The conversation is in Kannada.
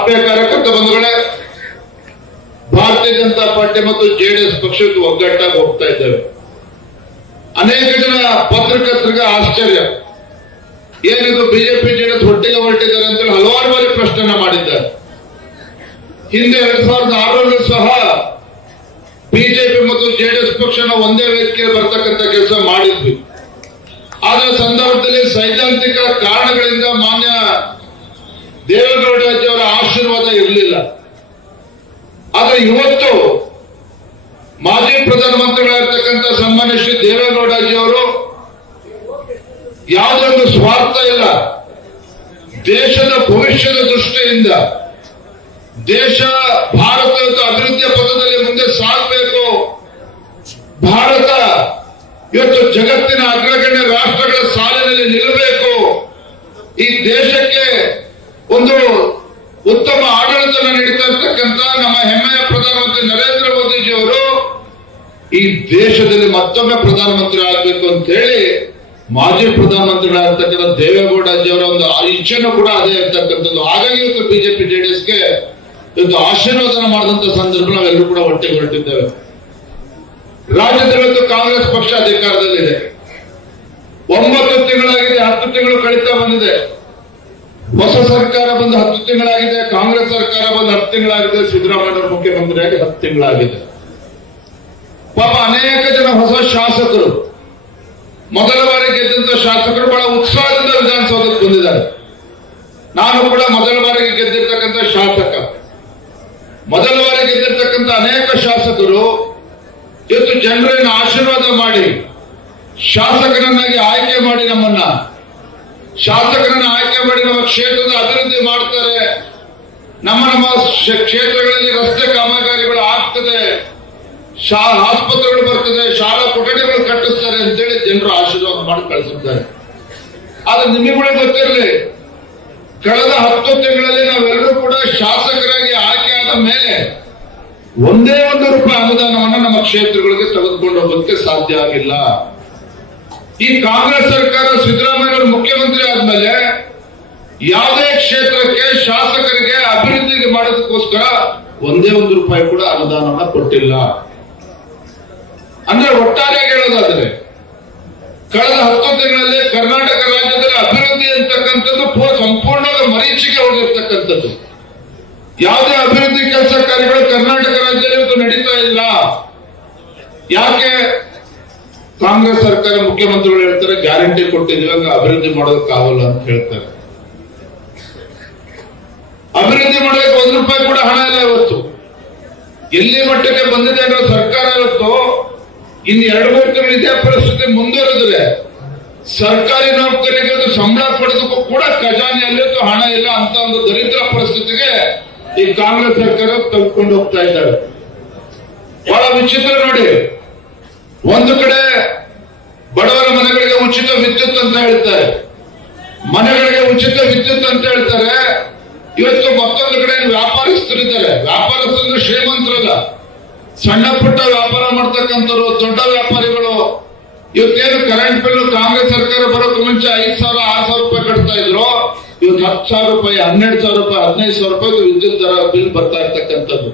ಆತ್ಮೀಯ ಕಾರ್ಯಕರ್ತ ಬಂಧುಗಳೇ, ಭಾರತೀಯ ಜನತಾ ಪಾರ್ಟಿ ಮತ್ತು ಜೆಡಿಎಸ್ ಪಕ್ಷಕ್ಕೆ ಒಗ್ಗಟ್ಟಾಗಿ ಹೋಗ್ತಾ ಇದ್ದೇವೆ. ಅನೇಕ ಜನ ಪತ್ರಕರ್ತರಿಗೆ ಆಶ್ಚರ್ಯ, ಏನಿದು ಬಿಜೆಪಿ ಜೆಡಿಎಸ್ ಒಟ್ಟಿಗೆ ಹೊರಟಿದ್ದಾರೆ ಅಂತ ಹಲವಾರು ಬಾರಿ ಪ್ರಶ್ನೆ ಮಾಡಿದ್ದಾರೆ. ಹಿಂದೆ 2006 ಸಹ ಬಿಜೆಪಿ ಮತ್ತು ಜೆಡಿಎಸ್ ಪಕ್ಷನ ಒಂದೇ ವೇದಿಕೆಯಲ್ಲಿ ಬರ್ತಕ್ಕಂಥ ಕೆಲಸ ಮಾಡಿದ್ವಿ. ಆದ ಸಂದರ್ಭದಲ್ಲಿ ಸೈದ್ಧಾಂತಿಕ ಕಾರಣಗಳಿಂದ ಮಾನ್ಯ ದೇವೇಗೌಡಜಿಯವರ ಆಶೀರ್ವಾದ ಇರಲಿಲ್ಲ. ಆದ್ರೆ ಇವತ್ತು ಮಾಜಿ ಪ್ರಧಾನಮಂತ್ರಿಗಳಾಗಿರ್ತಕ್ಕಂಥ ಸನ್ಮಾನ್ಯ ಶ್ರೀ ದೇವೇಗೌಡಜಿಯವರು ಯಾವುದೇ ಒಂದು ಸ್ವಾರ್ಥ ಇಲ್ಲ, ದೇಶದ ಭವಿಷ್ಯದ ದೃಷ್ಟಿಯಿಂದ ದೇಶ ಭಾರತ ಅಭಿವೃದ್ಧಿಯ ಪಥದಲ್ಲಿ ಮುಂದೆ ಸಾಗಬೇಕು, ಭಾರತ ಇವತ್ತು ಜಗತ್ತಿನ ಅಗ್ರಗಣ್ಯ ರಾಷ್ಟ್ರಗಳ ಸಾಲಿನಲ್ಲಿ ನಿಲ್ಲಬೇಕು, ಈ ದೇಶಕ್ಕೆ ಒಂದು ಉತ್ತಮ ಆಡಳಿತ ನೀಡುತ್ತಾ ಇರ್ತಕ್ಕಂಥ ನಮ್ಮ ಹೆಮ್ಮೆಯ ಪ್ರಧಾನಮಂತ್ರಿ ನರೇಂದ್ರ ಮೋದಿಜಿಯವರು ಈ ದೇಶದಲ್ಲಿ ಮತ್ತೊಮ್ಮೆ ಪ್ರಧಾನಮಂತ್ರಿ ಆಗಬೇಕು ಅಂತ ಹೇಳಿ ಮಾಜಿ ಪ್ರಧಾನಮಂತ್ರಿಗಳಾಗಿರ್ತಕ್ಕಂಥ ದೇವೇಗೌಡಜಿಯವರ ಒಂದು ಇಚ್ಛೆನೂ ಕೂಡ ಅದೇ ಇರ್ತಕ್ಕಂಥದ್ದು. ಹಾಗಾಗಿ ಇವತ್ತು ಬಿಜೆಪಿ ಜೆಡಿಎಸ್ಗೆ ಇವತ್ತು ಆಶೀರ್ವಾದನ ಮಾಡಿದಂತ ಸಂದರ್ಭ ನಾವೆಲ್ಲರೂ ಕೂಡ ಒಟ್ಟಿಗೆ ಹೊರಟಿದ್ದೇವೆ. ರಾಜ್ಯದಲ್ಲಿ ಇವತ್ತು ಕಾಂಗ್ರೆಸ್ ಪಕ್ಷ ಅಧಿಕಾರದಲ್ಲಿದೆ. 9 ತಿಂಗಳಾಗಿದೆ, 10 ತಿಂಗಳು ಕಳೀತಾ ಬಂದಿದೆ. ಹೊಸ ಸರ್ಕಾರ ಬಂದು 10 ತಿಂಗಳಾಗಿದೆ, ಕಾಂಗ್ರೆಸ್ ಸರ್ಕಾರ ಬಂದು 10 ತಿಂಗಳಾಗಿದೆ, ಸಿದ್ದರಾಮಯ್ಯ ಮುಖ್ಯಮಂತ್ರಿಯಾಗಿ 10 ತಿಂಗಳಾಗಿದೆ. ಪಾಪ ಅನೇಕ ಜನ ಹೊಸ ಶಾಸಕರು, ಮೊದಲ ಬಾರಿ ಗೆದ್ದಂತ ಶಾಸಕರು ಬಹಳ ಉತ್ಸಾಹದಿಂದ ವಿಧಾನಸೌಧಕ್ಕೆ ಬಂದಿದ್ದಾರೆ. ನಾನು ಕೂಡ ಮೊದಲ ಬಾರಿಗೆ ಗೆದ್ದಿರ್ತಕ್ಕಂಥ ಶಾಸಕ. ಮೊದಲ ಬಾರಿ ಗೆದ್ದಿರ್ತಕ್ಕಂಥ ಅನೇಕ ಶಾಸಕರು ಇವತ್ತು ಜನರನ್ನು ಆಶೀರ್ವಾದ ಮಾಡಿ ಶಾಸಕರನ್ನಾಗಿ ಆಯ್ಕೆ ಮಾಡಿ ನಮ್ಮನ್ನ ನಮ್ಮ ಕ್ಷೇತ್ರದ ಅಭಿವೃದ್ಧಿ ಮಾಡ್ತಾರೆ, ನಮ್ಮ ಕ್ಷೇತ್ರಗಳಲ್ಲಿ ರಸ್ತೆ ಕಾಮಗಾರಿಗಳು ಆಗ್ತದೆ, ಆಸ್ಪತ್ರೆಗಳು ಬರ್ತದೆ, ಶಾಲಾ ಕೊಠಡಿಗಳು ಕಟ್ಟಿಸ್ತಾರೆ ಅಂತೇಳಿ ಜನರು ಆಶೀರ್ವಾದ ಮಾಡಿ ಕಳಿಸಿದ್ದಾರೆ. ಆದ್ರೆ ನಿಮಗೆ ಗೊತ್ತಿರಲಿ, ಕಳೆದ 10 ತಿಂಗಳಲ್ಲಿ ನಾವೆಲ್ಲರೂ ಕೂಡ ಶಾಸಕರಾಗಿ ಆಯ್ಕೆ ಆದ ಮೇಲೆ ಒಂದೇ ₹1 ಅನುದಾನವನ್ನು ನಮ್ಮ ಕ್ಷೇತ್ರಗಳಿಗೆ ತೆಗೆದುಕೊಂಡು ಹೋಗೋದಕ್ಕೆ ಸಾಧ್ಯ ಆಗಿಲ್ಲ. ಈ ಕಾಂಗ್ರೆಸ್ ಸರ್ಕಾರ ಸಿದ್ದರಾಮಯ್ಯ ಮುಖ್ಯಮಂತ್ರಿ ಆದ್ಮೇಲೆ ಯಾವುದೇ ಕ್ಷೇತ್ರಕ್ಕೆ ಶಾಸಕರಿಗೆ ಅಭಿವೃದ್ಧಿ ಮಾಡೋದಕ್ಕೋಸ್ಕರ ಒಂದೇ ₹1 ಕೂಡ ಅನುದಾನವನ್ನು ಕೊಟ್ಟಿಲ್ಲ. ಅಂದ್ರೆ ಒಟ್ಟಾರೆಯಾಗಿ ಹೇಳೋದಾದ್ರೆ ಕಳೆದ 10 ತಿಂಗಳಲ್ಲಿ ಕರ್ನಾಟಕ ರಾಜ್ಯದಲ್ಲಿ ಅಭಿವೃದ್ಧಿ ಅಂತಕ್ಕಂಥದ್ದು ಸಂಪೂರ್ಣವಾಗಿ ಮರೀಚಿಗೆ ಹೋಗಿರ್ತಕ್ಕಂಥದ್ದು. ಯಾವುದೇ ಅಭಿವೃದ್ಧಿ ಕೆಲಸ ಕಾರ್ಯಗಳು ಕರ್ನಾಟಕ ರಾಜ್ಯದಲ್ಲಿ ಇವತ್ತು ನಡೀತಾ ಇಲ್ಲ. ಯಾಕೆ? ಕಾಂಗ್ರೆಸ್ ಸರ್ಕಾರ ಮುಖ್ಯಮಂತ್ರಿಗಳು ಹೇಳ್ತಾರೆ ಗ್ಯಾರಂಟಿ ಕೊಟ್ಟಿದ್ದೀವಿ, ಹಂಗ ಅಭಿವೃದ್ಧಿ ಮಾಡೋದಕ್ಕಾಗಲ್ಲ ಅಂತ ಹೇಳ್ತಾರೆ. ಅಭಿವೃದ್ಧಿ ಮಾಡೋದಕ್ಕೆ ₹1 ಕೂಡ ಹಣ ಇಲ್ಲ. ಇವತ್ತು ಎಲ್ಲಿ ಮಟ್ಟಕ್ಕೆ ಬಂದಿದೆ ಅನ್ನೋ ಸರ್ಕಾರ ಇವತ್ತು ಇನ್ನು 2-3 ತಿಂಗಳು ಇದೇ ಪರಿಸ್ಥಿತಿ ಮುಂದುವರೆದ್ರೆ ಸರ್ಕಾರಿ ನೌಕರರಿಗೆ ಸಂಬಳ ಪಡೆದಕ್ಕೂ ಕೂಡ ಖಜಾನೆಯಲ್ಲಿ ಹಣ ಇಲ್ಲ ಅಂತ ಒಂದು ದರಿದ್ರ ಪರಿಸ್ಥಿತಿಗೆ ಈ ಕಾಂಗ್ರೆಸ್ ಸರ್ಕಾರ ತೆಗೆದುಕೊಂಡು ಹೋಗ್ತಾ ಇದ್ದಾರೆ. ಬಹಳ ವಿಚಿತ್ರ ನೋಡಿ, ಒಂದು ಕಡೆ ಬಡವರ ಮನೆಗಳಿಗೆ ಉಚಿತ ವಿದ್ಯುತ್ ಅಂತ ಹೇಳ್ತಾರೆ, ಮನೆಗಳಿಗೆ ಉಚಿತ ವಿದ್ಯುತ್ ಅಂತ ಹೇಳ್ತಾರೆ. ಇವತ್ತು ಮತ್ತೊಂದು ಕಡೆ ವ್ಯಾಪಾರಸ್ಥರಿದ್ದಾರೆ. ವ್ಯಾಪಾರಸ್ಥರು ಶ್ರೀಮಂತರಲ್ಲ, ಸಣ್ಣ ಪುಟ್ಟ ವ್ಯಾಪಾರ ಮಾಡ್ತಕ್ಕಂಥವ್ರು, ದೊಡ್ಡ ವ್ಯಾಪಾರಿಗಳು. ಇವತ್ತೇನು ಕರೆಂಟ್ ಬಿಲ್ ಕಾಂಗ್ರೆಸ್ ಸರ್ಕಾರ ಬರೋಕೆ ಮುಂಚೆ 5,000, 6,000 ರೂಪಾಯಿ ಕಟ್ತಾ ಇದ್ರು, ಇವತ್ತು 10,000 ರೂಪಾಯಿ, 12,000 ರೂಪಾಯಿ, 15,000 ರೂಪಾಯಿ ವಿದ್ಯುತ್ ದರ ಬಿಲ್ ಬರ್ತಾ ಇರ್ತಕ್ಕಂಥದ್ದು.